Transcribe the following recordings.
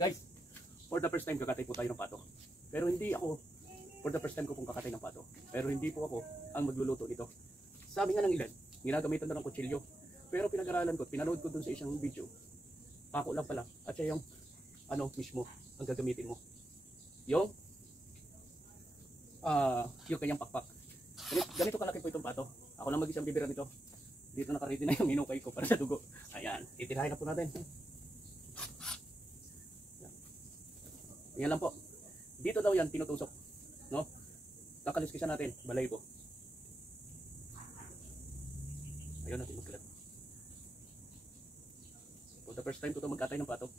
Guys, for the first time kakatay po tayo ng pato. Pero hindi ako, for the first time ko pong kakatay ng pato. Pero hindi po ako ang magluluto nito. Sabi nga ng ilan, ginagamitan na ng kutsilyo. Pero pinag-aralan ko, pinanood ko dun sa isang video. Pako lang pala. At siya yung ano mismo ang gagamitin mo. Yung kanyang pakpak. Ganito kalaki po itong pato. Ako lang mag-isang bibira nito. Dito nakaredy na yung minukay ko para sa dugo. Ayan, titirahin na po natin. Yan lang po. Dito daw yan tinutusok, no? Kakaliskisan natin, balay ko. Ayun natin magkalat. For the first time ko ito magkatay ng pato.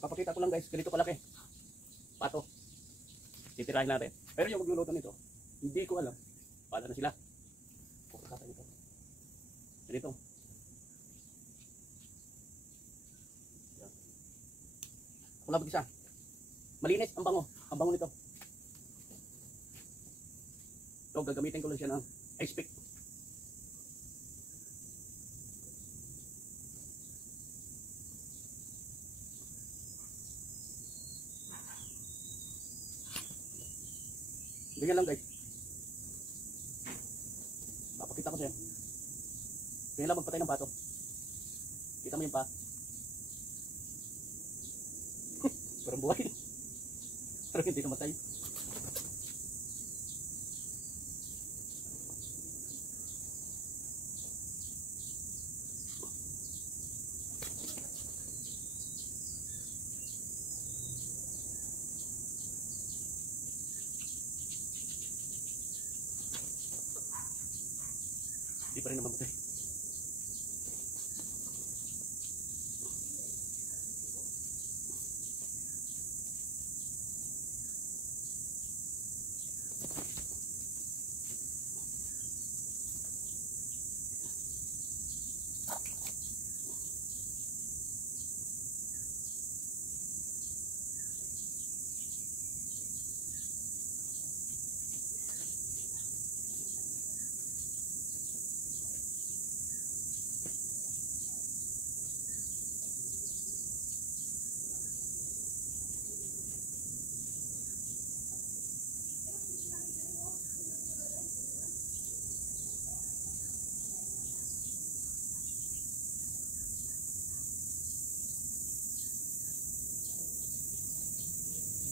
Papakita ko lang guys, ganito kalaki. Pato. Titirahin natin. Pero yung magluluto nito, hindi ko alam. Paano na sila? Kakatay nito. Ganito. Wala mag-isa. Malinis ang bango. Ang bango nito. So, gagamitin ko lang siya ng ice pick. Ganyan lang guys. Papakita ko siya. Ganyan lang magpatay ng pato. Kita mo yung pa. Parang buhay. Parang hindi namatay. Hindi pa rin namamatay.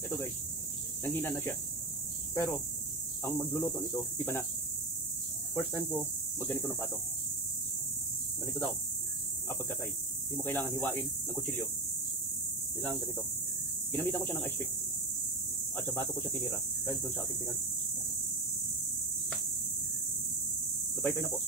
Ito guys, nanghina na siya. Pero, ang magluluto nito, iba na. First time ko, magganito ng pato. Ganito daw, pagkatay. Hindi mo kailangan hiwain ng kutsilyo. Kailangan ganito. Ginamitan ko siya ng ice pick. At sa bato ko siya tinira. Dahil doon sa ating pinag. Lupay-pay na po.